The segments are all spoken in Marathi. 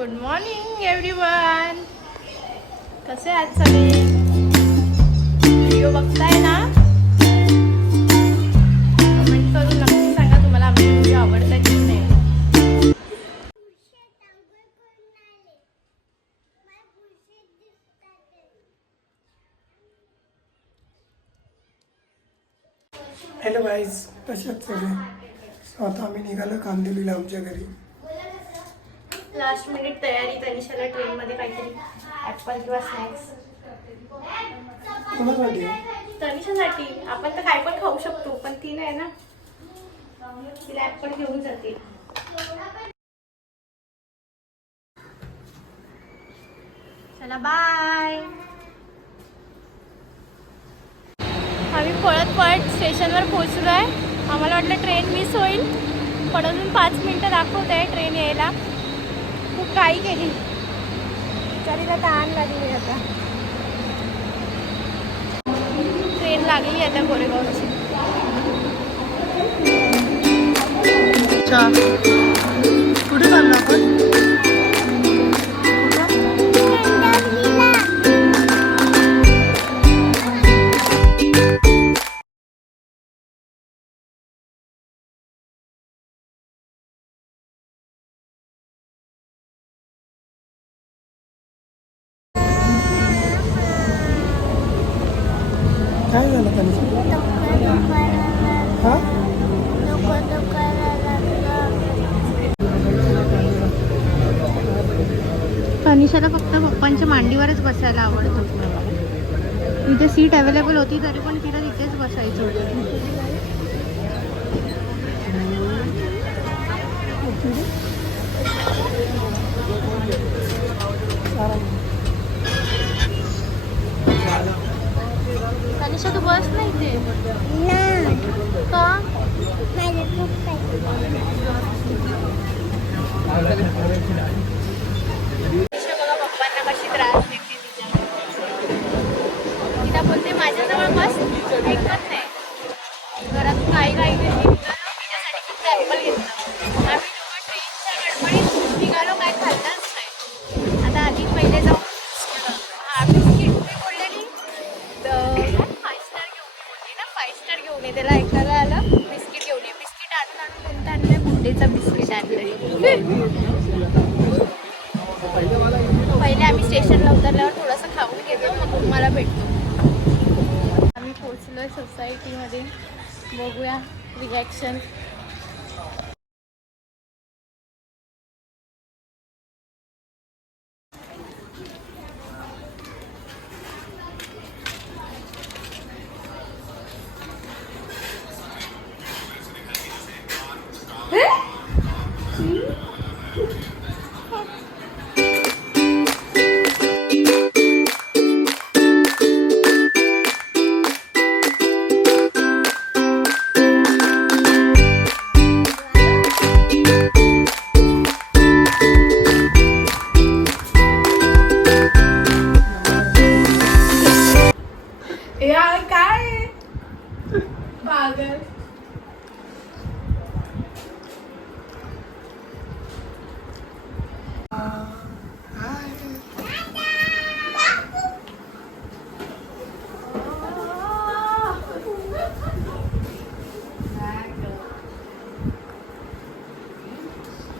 Good morning everyone. कसे आहात सगळे? व्हिडिओ बघताय ना? कमेंट करून नक्की सांगा तुम्हाला आमचे व्हिडिओ आवडतात की नाही. हॅलो गाईज, कशात सगळे? आता आम्ही निघालो कांदिवलीला आमच्या घरी. लास्ट मिनिट तयारी. तनिषाला ट्रेनमध्ये काहीतरी ॲपल किंवा स्नॅक्स. कोणासाठी? तनिषासाठी. आपण तर काय पण खाऊ शकतो, पण ती नाही ना, तिला ॲपल घेऊन जाते. चला बाय. आम्ही पळत पळत स्टेशनवर पोहोचलो आहे. आम्हाला वाटलं ट्रेन मिस होईल, पण अजून 5 मिनटं दाखवत आहे ट्रेन यायला. खूप काही केली, तरीला ताण लागली. आता ट्रेन लागली आता गोरेगावची. कुठे चाललो आपण? काय झालं तनिषा? हा? तनिषाला फक्त पप्पांच्या मांडीवरच बसायला आवडतं. इथे सीट अवेलेबल होती तरी पण तिला तिथेच बसायचं होतं. तनिषा तू बस नाही इथे का? बघा पप्पांना कशी त्रास देते तिच्या. तिला बोलते माझ्याजवळ बस, ऐकत नाही. घरातून काही काही निघालो, तिच्यासाठी फक्त ॲपल घेतलं. आम्ही दोघं ट्रेनच्या गडबडीत निघालो, काय खाल्लंच नाही. आता आधी पहिले जाऊन बिस्किट मी बोललेली 5 स्टार घेऊन बोलली ना, 5 स्टार घेऊन ये. त्याला ऐकायला आलं बिस्किट घेऊन ये. बिस्किट आणून कोणतं आणलंय? गुड्डेचं बिस्किट आणलंय. पहिले आम्ही स्टेशनला उतरल्यावर थोडंसं खाऊन घेतो, मग तुम्हाला भेटतो. आम्ही पोचलोय सोसायटीमध्ये. बघूया रिॲक्शन.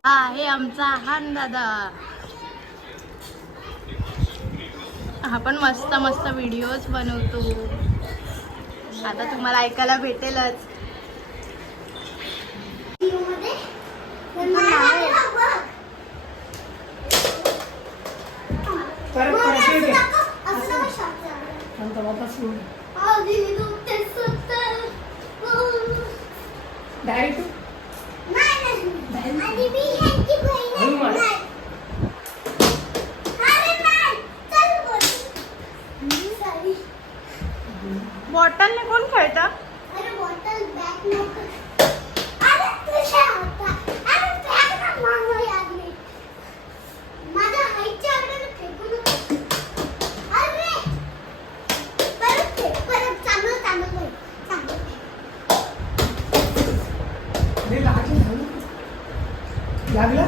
हा आहे आमचा हान दादा. हा पण मस्त मस्त व्हिडिओज बनवतो. आता तुम्हाला ऐकायला भेटेलच. बॉटलने कोण खेळता? लागला?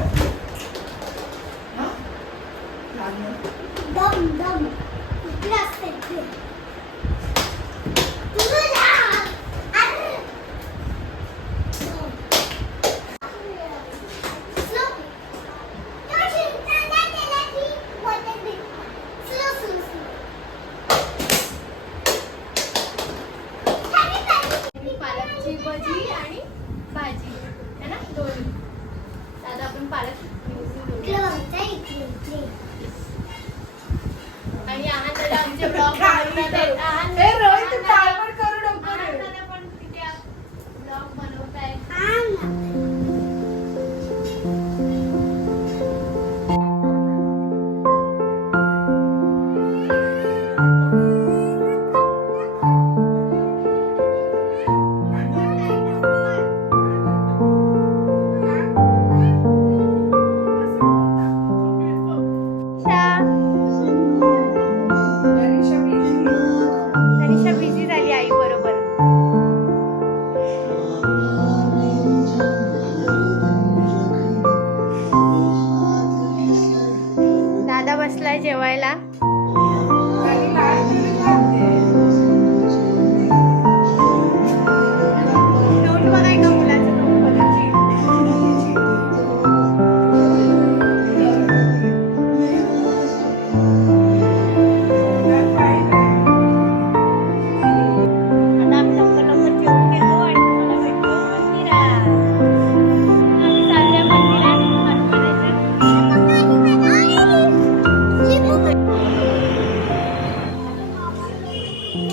जेवणात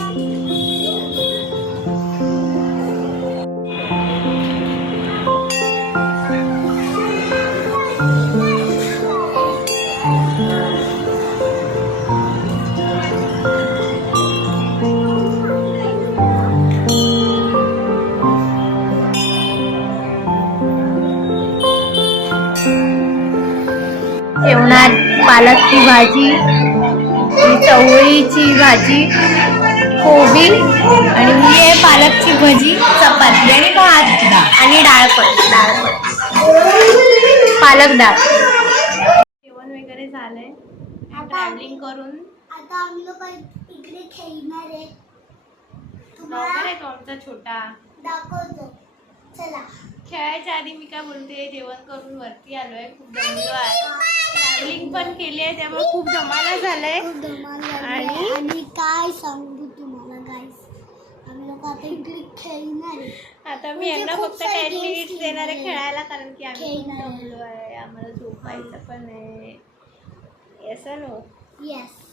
पालकची भाजी, चवळीची भाजी, कोबी आणि ही आहे पालकची भजी, चपाती आणि भात आणि डाळ पण पालक डाळ. जेवण वगैरे झालंय. ट्रॅव्हलिंग करून आता आम्ही लोक इकडे खेळणार आहे. लवकर आहे तो आमचा छोटा. दाखवतो. चला. खेळायच्या आधी मी काय बोलते, जेवण करून वरती आलोय, खूप दमलो आहे. ट्रॅव्हलिंग पण केली आहे त्यामुळे खूप दमाला झालंय. खूप धमाल झाली. आणि काय सांगू तुम्हाला गाईस, आम्ही लोक आता इकडे खेळणार आहे. आता मी म्हणजे यांना खूप फक्त सारे 10 games मिनिट्स देणार आहे खेळणार आहे. खेळायला, कारण की आम्ही खूप खेळणार आहे. दमलो आहे, आम्हाला झोपायचं पण आहे. Yes no. येस.